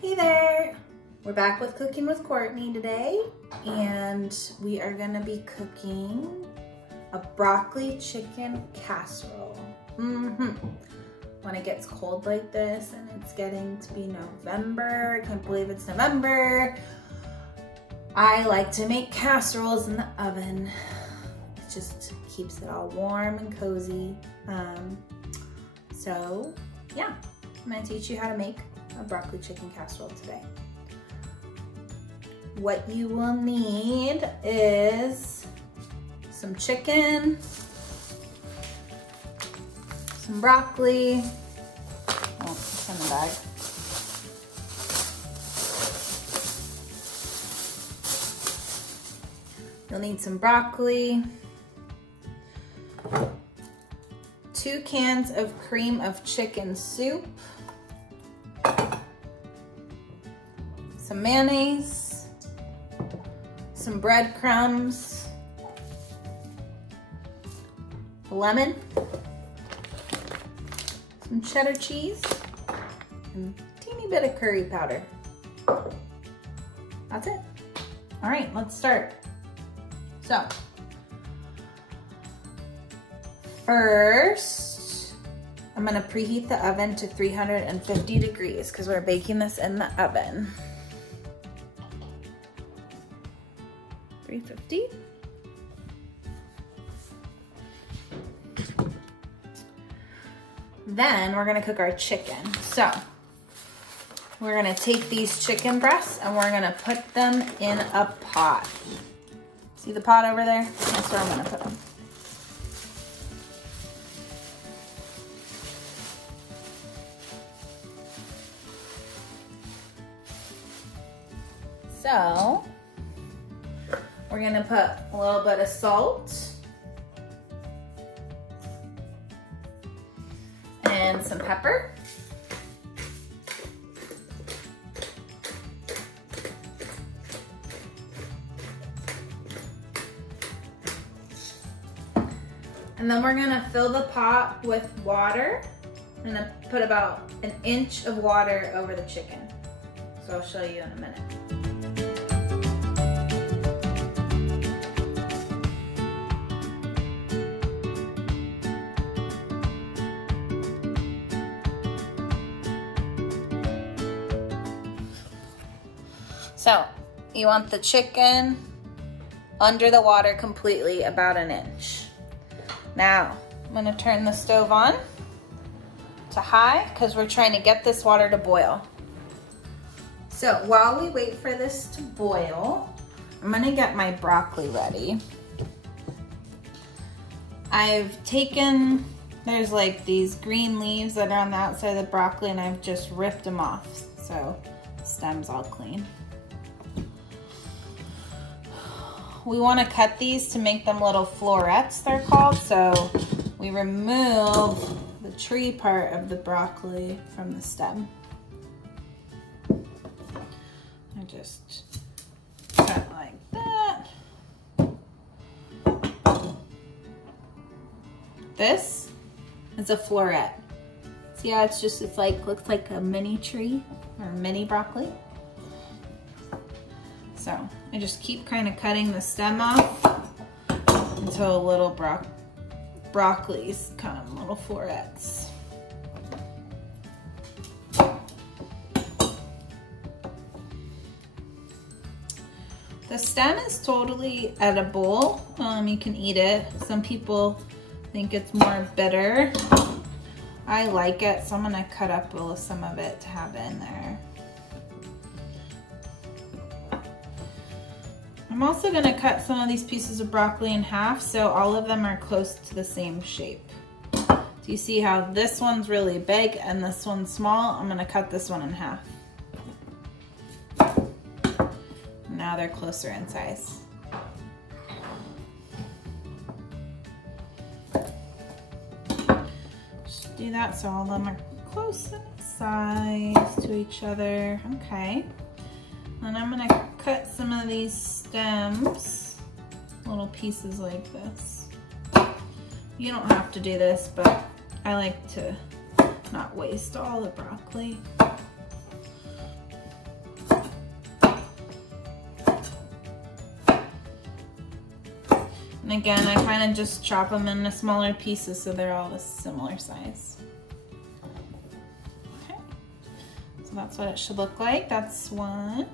Hey there! We're back with Cooking with Courtney today, and we are gonna be cooking a broccoli chicken casserole. When it gets cold like this and it's getting to be November, I can't believe it's November, I like to make casseroles in the oven. It just keeps it all warm and cozy. So yeah, I'm gonna teach you how to make a broccoli chicken casserole today. What you will need is some chicken, some broccoli, oh, it's in the bag. You'll need some broccoli, 2 cans of cream of chicken soup, some mayonnaise, some breadcrumbs, lemon, some cheddar cheese, and a teeny bit of curry powder. That's it. All right, let's start. So, first, I'm gonna preheat the oven to 350 degrees because we're baking this in the oven. 350. Then we're gonna cook our chicken. So we're gonna take these chicken breasts and we're gonna put them in a pot. See the pot over there? That's where I'm gonna put them. So we're gonna put a little bit of salt and some pepper. And then we're gonna fill the pot with water. I'm gonna put about 1 inch of water over the chicken. So I'll show you in a minute. So you want the chicken under the water completely, about 1 inch. Now I'm gonna turn the stove on to high because we're trying to get this water to boil. So while we wait for this to boil, I'm gonna get my broccoli ready. I've taken, there's like these green leaves that are on the outside of the broccoli and I've just ripped them off. So the stem's all clean. We want to cut these to make them little florets, they're called. So we remove the tree part of the broccoli from the stem. I just cut like that. This is a floret. See how it's like, looks like a mini tree or mini broccoli. So I just keep kind of cutting the stem off until little broccolis come, little florets. The stem is totally edible. You can eat it. Some people think it's more bitter. I like it, so I'm gonna cut up some of it to have it in there. I'm also gonna cut some of these pieces of broccoli in half so all of them are close to the same shape. Do you see how this one's really big and this one's small? I'm gonna cut this one in half. Now they're closer in size. Just do that so all of them are close in size to each other. Okay. And I'm gonna cut some of these stems, little pieces like this. You don't have to do this, but I like to not waste all the broccoli. And again, I kind of just chop them into smaller pieces so they're all a similar size. Okay, so that's what it should look like. That's one.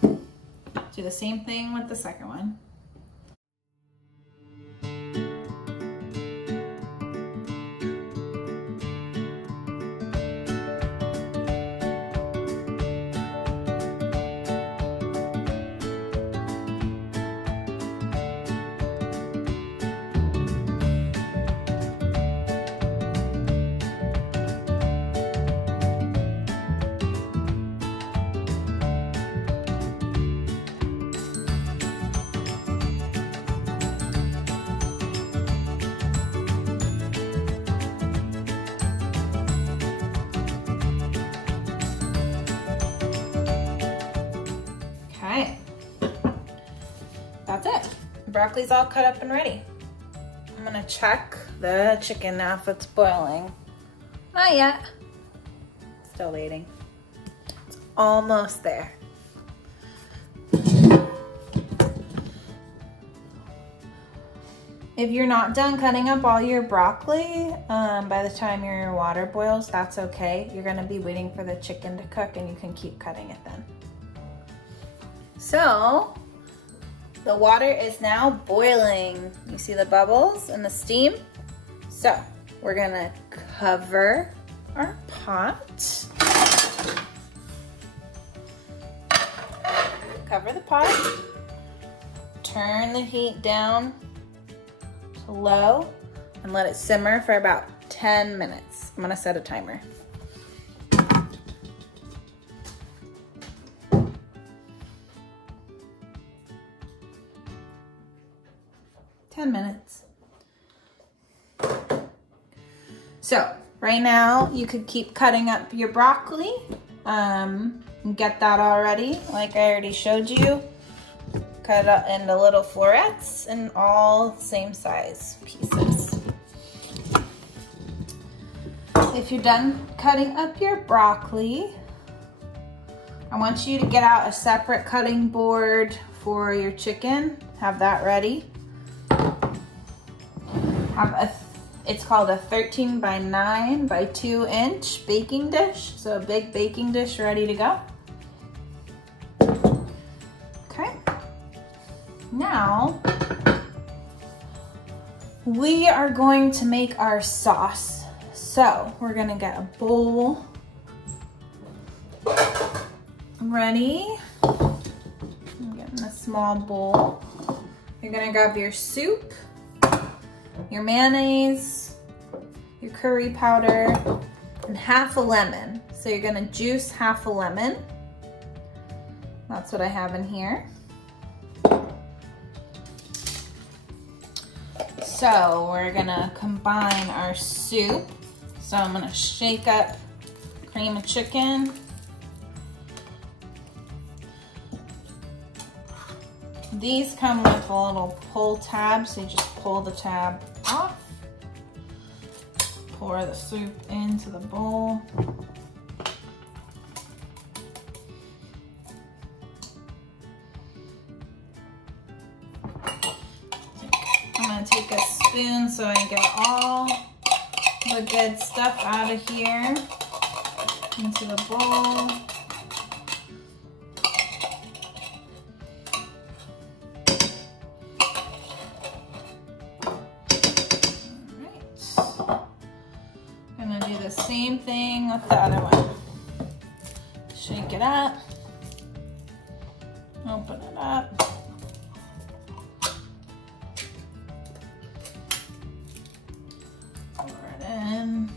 Do the same thing with the second one. Okay, that's it. The broccoli's all cut up and ready. I'm gonna check the chicken now if it's boiling. Not yet. Still waiting. It's almost there. If you're not done cutting up all your broccoli by the time your water boils, that's okay. You're gonna be waiting for the chicken to cook and you can keep cutting it then. So, the water is now boiling. You see the bubbles and the steam? So, we're gonna cover our pot. Cover the pot. Turn the heat down to low and let it simmer for about 10 minutes. I'm gonna set a timer. 10 minutes. So right now you could keep cutting up your broccoli and get that all ready. Like I already showed you, cut it into little florets and all same size pieces. If you're done cutting up your broccoli, I want you to get out a separate cutting board for your chicken. Have that ready. It's called a 13 by 9 by 2 inch baking dish. So a big baking dish ready to go. Okay. Now, we are going to make our sauce. So we're gonna get a bowl ready. I'm getting a small bowl. You're gonna grab your soup, your mayonnaise, your curry powder, and half a lemon. So you're gonna juice half a lemon. That's what I have in here. So we're gonna combine our soup. So I'm gonna shake up cream of chicken. These come with a little pull tab, so you just pull the tab off. Pour the soup into the bowl. I'm gonna take a spoon so I get all the good stuff out of here into the bowl. Same thing with the other one. Shake it up. Open it up. Pour it in.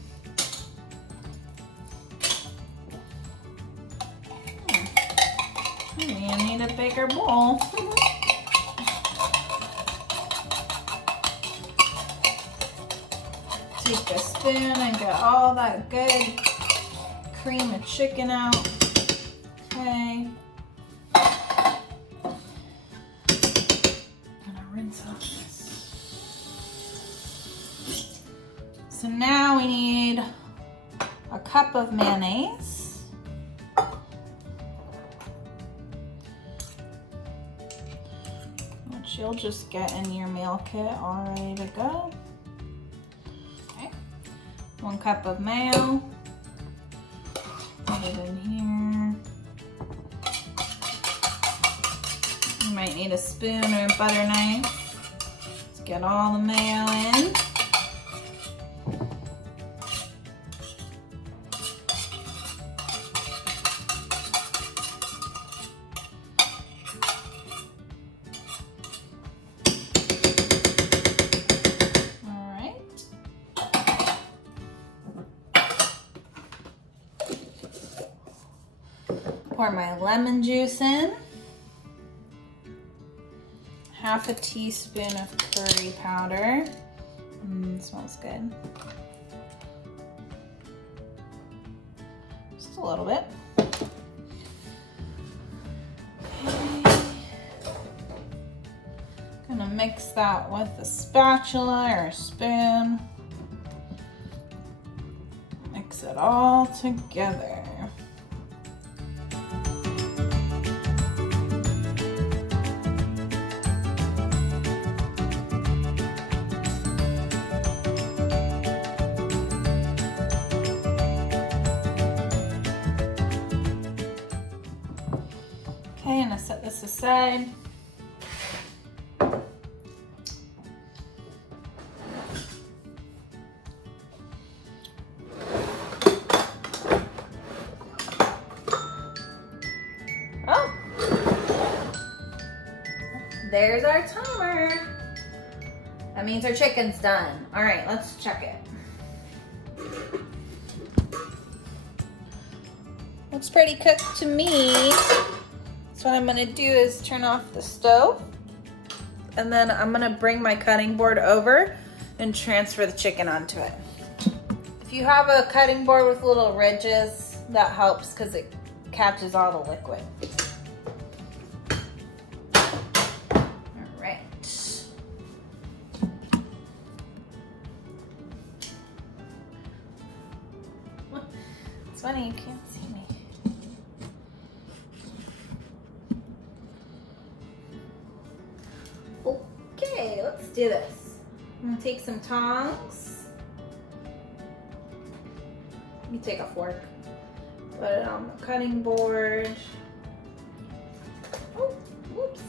You need a bigger bowl. Take a spoon and get all that good cream of chicken out. Okay. I'm gonna rinse off this. So now we need a cup of mayonnaise. Which you'll just get in your meal kit all ready to go. Okay. 1 cup of mayo. Put it in here. You might need a spoon or a butter knife. Let's get all the mayo in. Pour my lemon juice in. 1/2 teaspoon of curry powder. Smells good. Just a little bit. Okay. Gonna mix that with a spatula or a spoon. Mix it all together. Okay, I'm gonna set this aside. Oh, there's our timer. That means our chicken's done. All right, let's check it. Looks pretty cooked to me. So what I'm gonna do is turn off the stove, and then I'm gonna bring my cutting board over and transfer the chicken onto it. If you have a cutting board with little ridges, that helps because it catches all the liquid. All right. It's funny, you can't see me. Okay, let's do this. I'm gonna take some tongs. Let me take a fork. Put it on the cutting board. Oh, whoops.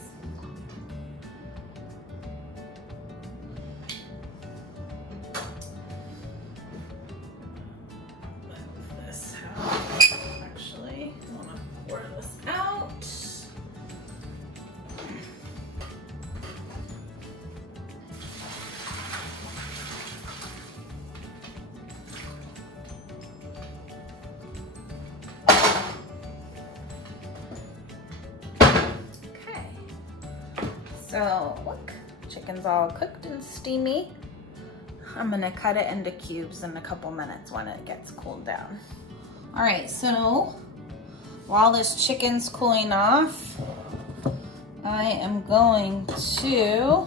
Move this out. Actually, I wanna pour this out. So look, chicken's all cooked and steamy. I'm gonna cut it into cubes in a couple minutes when it gets cooled down. All right, so while this chicken's cooling off, I am going to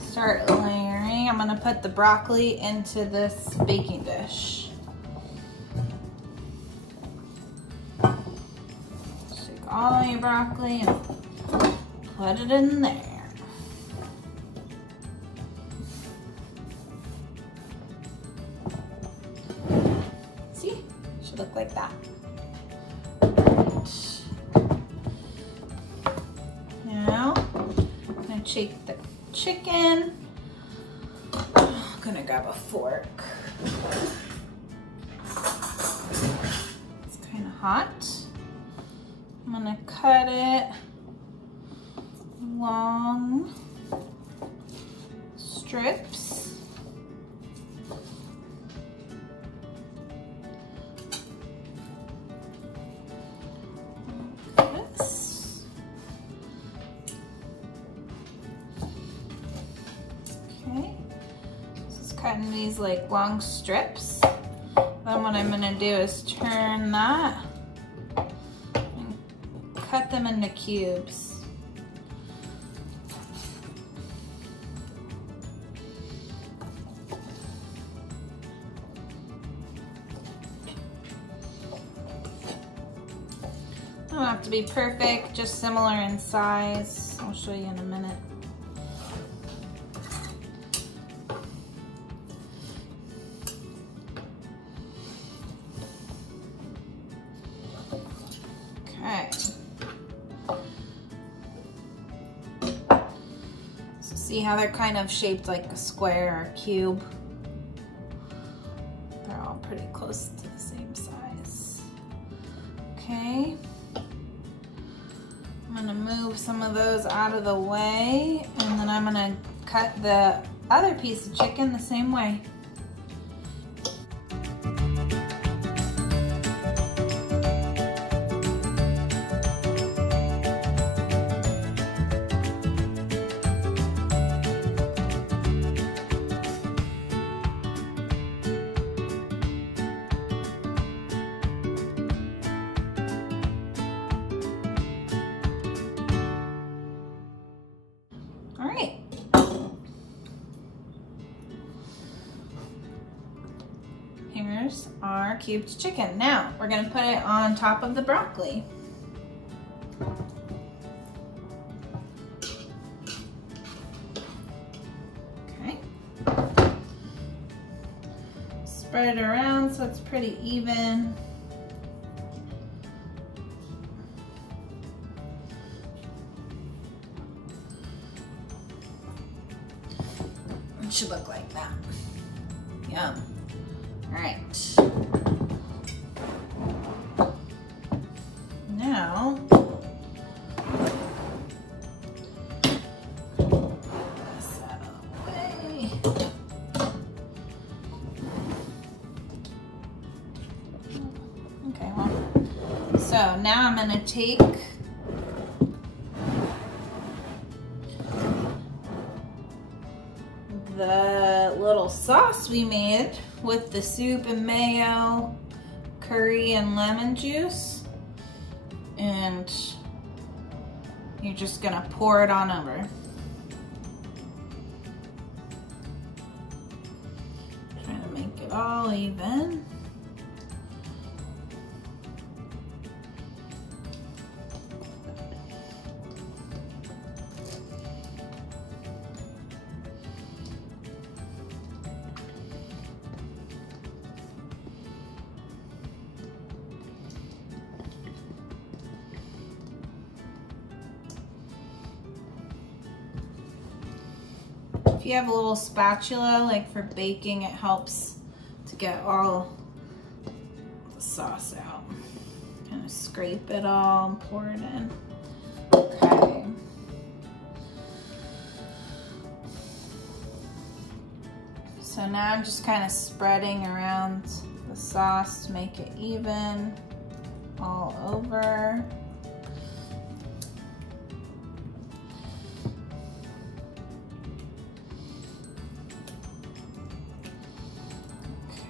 start layering. I'm gonna put the broccoli into this baking dish. Take all your broccoli and put it in there. See? Should look like that. Now, I'm gonna take the chicken. I'm gonna grab a fork. It's kind of hot. I'm gonna cut it long strips. Like this. Okay, this is cutting these like long strips. Then what I'm gonna do is turn that and cut them into cubes. Don't have to be perfect, just similar in size. I'll show you in a minute. Okay. So see how they're kind of shaped like a square or a cube? They're all pretty close to the same size. Okay. I'm gonna move some of those out of the way, and then I'm gonna cut the other piece of chicken the same way. All right. Here's our cubed chicken. Now we're gonna put it on top of the broccoli. Okay. Spread it around so it's pretty even. It should look like that. Yum. All right. Now, this out of the way. Okay, well, so now I'm gonna take the little sauce we made with the soup and mayo, curry and lemon juice, and you're just gonna pour it on over. Trying to make it all even. If you have a little spatula, like for baking, it helps to get all the sauce out. Kind of scrape it all and pour it in. Okay. So now I'm just kind of spreading around the sauce to make it even all over.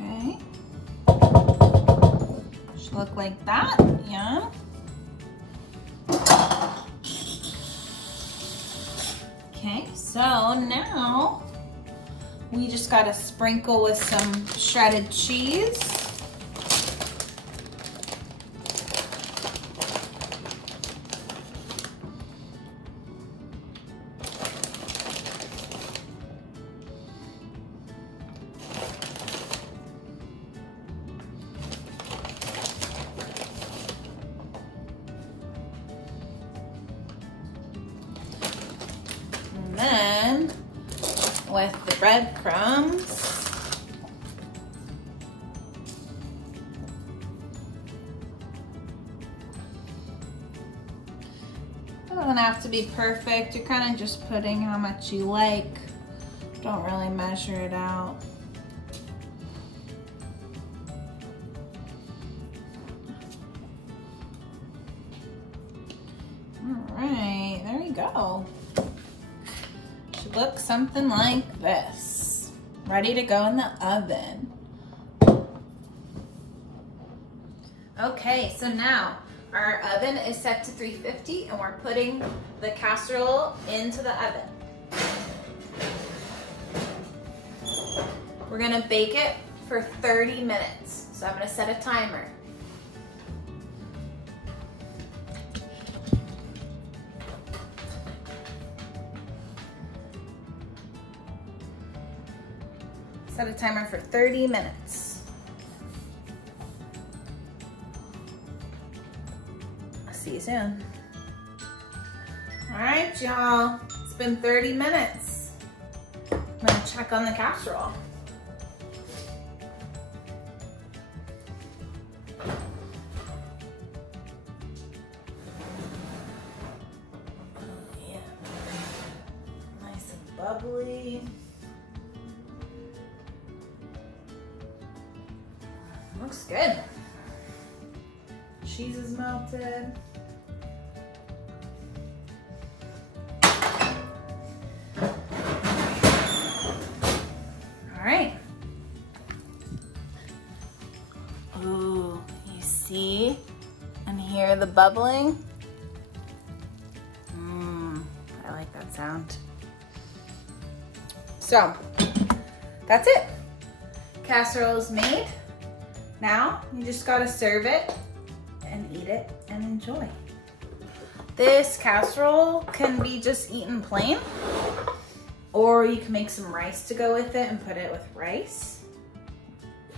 Okay, should look like that, yeah. Okay, so now we just gotta sprinkle with some shredded cheese. And then with the breadcrumbs, it doesn't have to be perfect. You're kind of just putting how much you like. Don't really measure it out. All right, there you go. Should look something like this. Ready to go in the oven. Okay, so now our oven is set to 350 and we're putting the casserole into the oven. We're gonna bake it for 30 minutes. So I'm gonna set a timer. Set a timer for 30 minutes. I'll see you soon. All right, y'all. It's been 30 minutes. I'm gonna check on the casserole. Oh, yeah. Nice and bubbly. Looks good. Cheese is melted. All right. Ooh, you see and hear the bubbling? I like that sound. So, that's it. Casserole is made. Now, you just gotta serve it and eat it and enjoy. This casserole can be just eaten plain, or you can make some rice to go with it and put it with rice.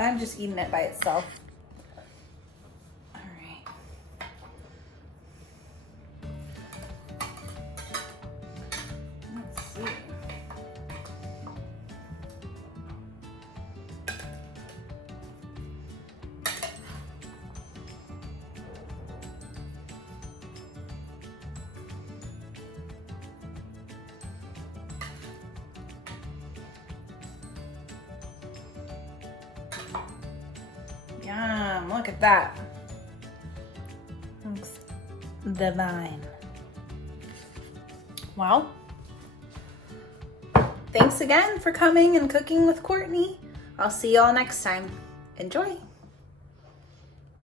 I'm just eating it by itself. All right. Let's see. Yum, look at that. Looks divine. Well, thanks again for coming and cooking with Courtney. I'll see y'all next time. Enjoy.